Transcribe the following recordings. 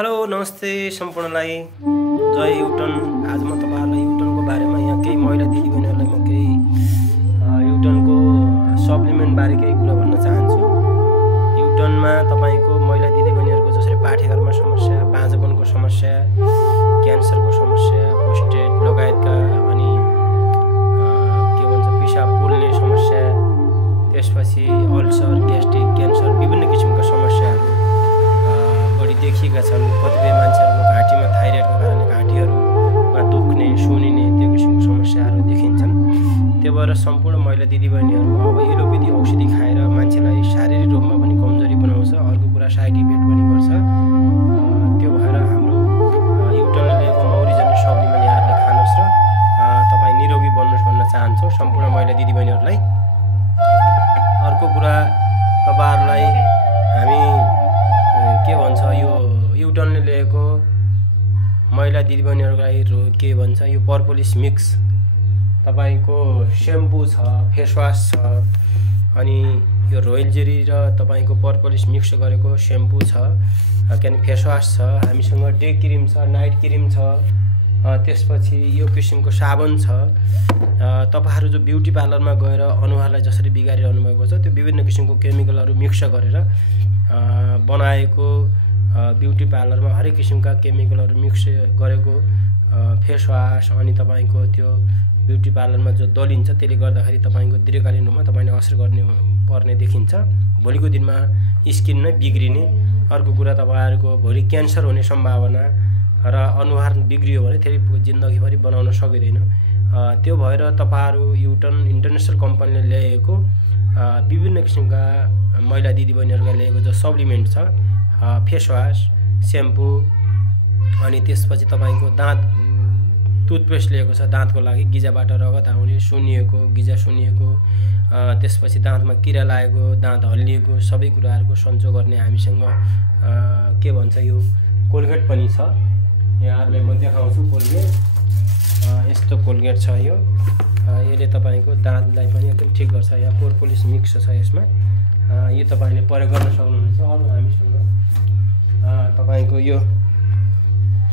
Hello नमस्ते सम्पूर्णलाई जय U-turn. आज म तपाईहरुलाई युटर्नको बारेमा यहाँ केही महिला दिदीबहिनीहरुलाई म केही युटर्नको सप्लिमेन्ट बारे केही कुरा भन्न चाहन्छु। युटर्नमा तपाईको महिला दिदीबहिनीहरुको जसरी पाठेघरमा समस्या, बाँझपनको समस्या, क्यान्सरको समस्या, प्रोस्टेट लगायतका अनि के भन्छ पिसाब पोल्ने समस्या, त्यसपछि अल्सर, ग्यास्ट्रिक, क्यान्सर विभिन्न किसिमका समस्याहरू देखिएका छन्। कतिपय मान्छेहरूको घाँटीमा थाइरोइडको कारणले घाँटीहरूमा दुख्ने, सुनिने त्यो किसिमको समस्याहरू देखिन्छन्। त्यो भएर सम्पूर्ण महिला दिदीबहिनीहरू अब एलोपेथी औषधि खाएर मान्छेलाई शारीरिक रूपमा पनि कमजोरी बनाउँछ, अर्को कुरा साइड इफेक्ट पनि गर्छ। त्यो भएर हाम्रो युटर्नले लिएको मौरीजन्य सप्लिमेन्ट यहाँहरूले खानुहोस् र तपाईँ निरोगी बन्नुहोस् भन्न चाहन्छु सम्पूर्ण महिला दिदीबहिनीहरूलाई। अर्को कुरा तपाईहरुलाई हामी के भन्छ यो युटर्नले ल्याएको महिला दिदीबहिनीहरुको लागि के भन्छ यो पर्पोलिस मिक्स तपाईको स्याम्पू छ, फेस वाश छ, अनि यो रोयल जेरी र तपाईको पर्पोलिस मिक्स गरेको स्याम्पू छ, क्यान फेस वाश छ, हामीसँग डे क्रिम छ, नाइट क्रिम छ, त्यसपछि यो किसिमको साबुन छ। तपाईहरु जो ब्युटी पार्लरमा गएर अनुहारलाई जसरी बिगारिरहनु भएको छ त्यो विभिन्न किसिमको केमिकलहरु मिक्स गरेर बनाएको ब्युटी पार्लरमा हरेक किसिमका केमिकलहरु मिक्स गरेको फेस वाश अनि तपाईको त्यो ब्युटी पार्लरमा जो दलिन्छ त्यसले गर्दाखेरि तपाईको दीर्घकालीन रूपमा तपाईले असर पर्ने देखिन्छ। भोलिको दिनमा स्किन नै बिग्रिने। अर्को कुरा तपाईहरुको भोलि क्यान्सर हुने सम्भावना र अनुहार बिग्रियो भने फेरि जिन्दगीभरि बनाउन सकिदैन। त्यो भएर तपाईहरु युटर्न इन्टरनेशनल कम्पनीले ल्याएको विभिन्न किसिमका महिला दिदीबहिनीहरुले ल्याएको जो सप्लिमेन्ट छ, फेस वाश, स्याम्पू, अनि त्यसपछि तपाईको दाँत टुथपेस्ट लिएको छ दाँतको लागि, गिजाबाट रगत आउने, सुनिएको, गिजा सुनिएको, त्यसपछि दाँतमा किरा लागेको, दाँत हल्लिएको सबै कुराहरुको सन्चो गर्ने हामीसँग के भन्छ यो कोलगेट पनि छ। यहाँहरुलाई म देखाउँछु कोलगेट। यस्तो कोलगेट छ यो। यसले तपाईको दाँतलाई पनि एकदम ठिक गर्छ। यहाँ पर्पोलिस मिक्स छ यसमा। यो तपाईले प्रयोग गर्न सक्नुहुन्छ। अरु हामीसँग तपाईको यो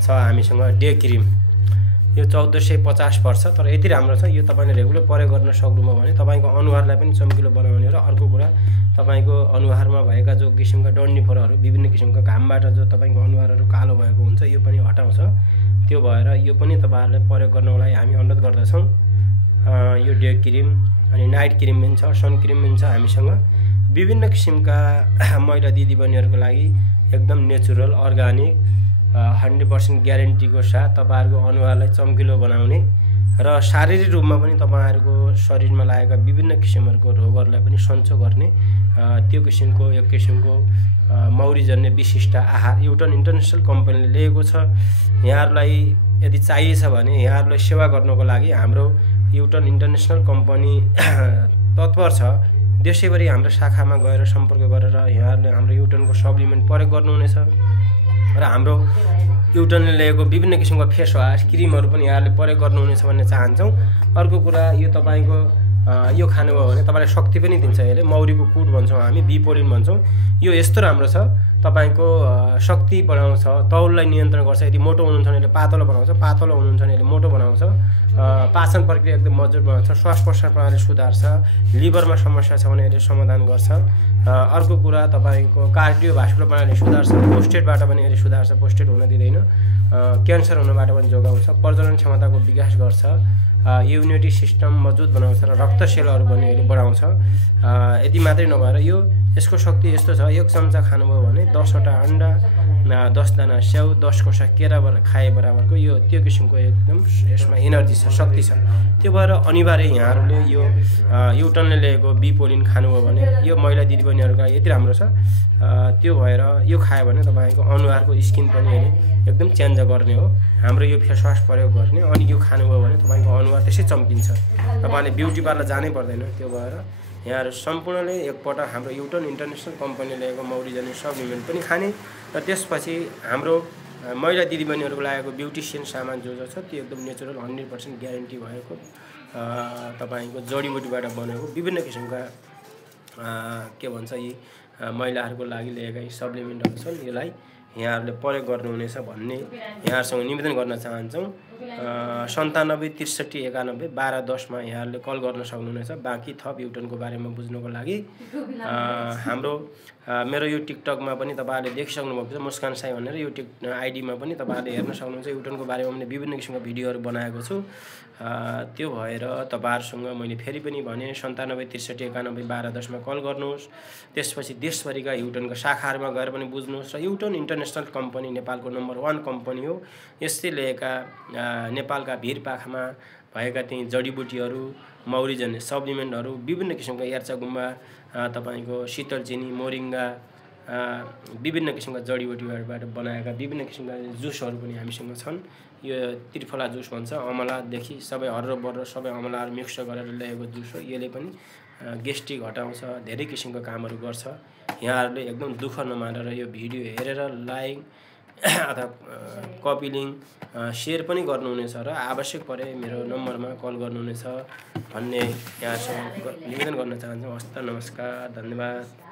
छ हामीसँग डे क्रिम। यो 1450 पर्छ तर यति राम्रो छ। यो तपाईले रेगुलर प्रयोग गर्न सक्नुभयो भने तपाईको अनुहारलाई पनि चम्किलो बनाउने र अर्को कुरा तपाईको अनुहारमा भएका जो किसिमका डन्डीफोरहरु विभिन्न किसिमका घामबाट जो तपाईको अनुहारहरु कालो भएको हुन्छ यो पनि हटाउँछ। त्यो भएर यो पनि तपाईहरुले प्रयोग गर्नको लागि हामी अनुरोध गर्दछौं। यो डे क्रिम अनि नाइट क्रिम पनि छ, सन क्रिम पनि छ हामीसँग। विभिन्न किसिमका महिला दिदीबहिनीहरुको लागि एकदम नेचुरल अर्गानिक 100% ग्यारेन्टीको साथ तपाईहरुको अनुहारलाई चम्किलो बनाउने र शारीरिक रूपमा पनि तपाईहरुको शरीरमा लागेका विभिन्न किसिमहरुको रोगहरुलाई पनि सन्चो गर्ने त्यो किसिमको एक किसिमको मौरीजन्य विशिष्ट आहार युटर्न इन्टरनेशनल कम्पनीले ल्याएको छ। यहाँहरुलाई यदि चाहिएछ भने यहाँहरुलाई सेवा गर्नको लागि हाम्रो युटर्न इन्टरनेशनल कम्पनी तत्पर छ। देशैभरि हाम्रो शाखामा गएर सम्पर्क गरेर यहाँहरुले हाम्रो युटर्नको सप्लिमेन्ट प्रयोग गर्नुहुनेछ र हाम्रो युटर्नले ल्याएको विभिन्न किसिमका फेस वाश, क्रिमहरु पनि यहाँहरुले प्रयोग गर्नुहुनेछ भन्ने चाहन्छौं। अर्को कुरा यो तपाईको यो खानुभयो भने तपाईलाई शक्ति पनि दिन्छ। यसले मौरीको कुट भन्छौं हामी, बिपोलिन भन्छौं। यो यस्तो राम्रो छ तपाईको शक्ति बढाउँछ, तौललाई नियन्त्रण गर्छ। यदि मोटो हुनुहुन्छ भने यसले पातलो बनाउँछ, पातलो हुनुहुन्छ भने यसले मोटो बनाउँछ, पाचन प्रक्रिया एकदम मजबुत बनाउँछ, श्वास प्रश्वास प्रणाली सुधार्छ, लिभरमा समस्या छ भने यसले समाधान गर्छ। अर्को कुरा तपाईको कार्डियोभास्कुलर प्रणाली सुधार्छ, प्रोस्टेटबाट पनि यसले सुधार्छ, प्रोस्टेट हुन दिदैन, क्यान्सर हुनबाट पनि जोगाउँछ, प्रजनन क्षमताको विकास गर्छ, इम्युनिटी सिस्टम मजबुत बनाउँछ र रक्त सेलहरु पनि यसले बढाउँछ। यति मात्रै नभएर यो यसको शक्ति यस्तो छ, एक चम्चा खानुभयो भने 10 वटा अंडा, 10 दाना स्याउ, 10 कोसा केरा खाए बराबरको यो त्यो किसिमको एकदम यसमा एनर्जी छ, शक्ति छ। त्यो भएर अनिवार्य यहाँहरुले यो युटर्नले ल्याएको बिपोलिन खानुभयो भने यो महिला दिदीबहिनीहरुको लागि यति राम्रो छ। त्यो भएर यो खायो भने तपाईको अनुहारको स्किन पनि यसले एकदम चेन्ज गर्ने हो। हाम्रो यो फेस वाश प्रयोग गर्ने अनि यो खानुभयो भने तपाईको अनुहार त्यसै चम्किन्छ। तपाईले ब्युटी पार्लर जानै पर्दैन। त्यो भएर यहाँहरु सम्पूर्णले एकपटक हाम्रो युटर्न इन्टरनेशनल कम्पनीले ल्याएको मौरीजन्य सप्लिमेन्ट पनि खाने र त्यसपछि हाम्रो महिला दिदीबहिनीहरुको लागेको ब्युटिशियन सामान जो छ त्यो एकदम नेचुरल 100% ग्यारेन्टी भएको तपाईको जडीबुटीबाट बनेको विभिन्न किसिमका के भन्छ यी महिलाहरुको लागि ल्याएका सप्लिमेन्टहरु छन्। यसलाई यहाँहरूले प्रयोग गर्नुहुनेछ भन्ने यहाँहरूसँग निवेदन गर्न चाहन्छौँ। 97 63 91 12 10 मा यहाँहरूले कल गर्न सक्नुहुनेछ बाँकी थप युटर्नको बारेमा बुझ्नको लागि। हाम्रो मेरो यो टिकटकमा पनि तपाईँहरूले देखिसक्नुभएको छ मुस्कान साई भनेर यो आइडीमा पनि तपाईँहरूले हेर्न सक्नुहुन्छ। युटर्नको बारेमा मैले विभिन्न किसिमका भिडियोहरू बनाएको छु। त्यो भएर तपाईँहरूसँग मैले फेरि पनि भने 97 63 91 12 10 मा कल गर्नुहोस्। त्यसपछि देशभरिका युटर्नका शाखाहरूमा गएर पनि बुझ्नुहोस्। र युटर्न इन्टरनेसनल कम्पनी नेपालको नम्बर 1 कम्पनी हो। यसले ल्याएका नेपालका भिरपाखामा भएका त्यही जडीबुटीहरू, मौरीजन्य सप्लिमेन्टहरू, विभिन्न किसिमका एर्चा गुम्बा, तपाईँको शीतल चिनी, मोरिङ्गा, विभिन्न किसिमका जडीबुटीहरूबाट बनाएका विभिन्न किसिमका जुसहरू पनि हामीसँग छन्। यो त्रिफला जुस भन्छ, अमलादेखि सबै हर्र सबै अमलाहरू मिक्स गरेर ल्याएको जुस हो। यसले पनि गेस्ट्रिक हटाउँछ, धेरै किसिमको कामहरू गर्छ। यहाँहरूले एकदम दुःख नमानेर यो भिडियो हेरेर लाइक अथवा कपी लिङ्क सेयर पनि गर्नुहुनेछ र आवश्यक परे मेरो नम्बरमा कल गर्नुहुनेछ भन्ने यहाँसँग निवेदन गर्न चाहन्छु। हस्त नमस्कार, धन्यवाद।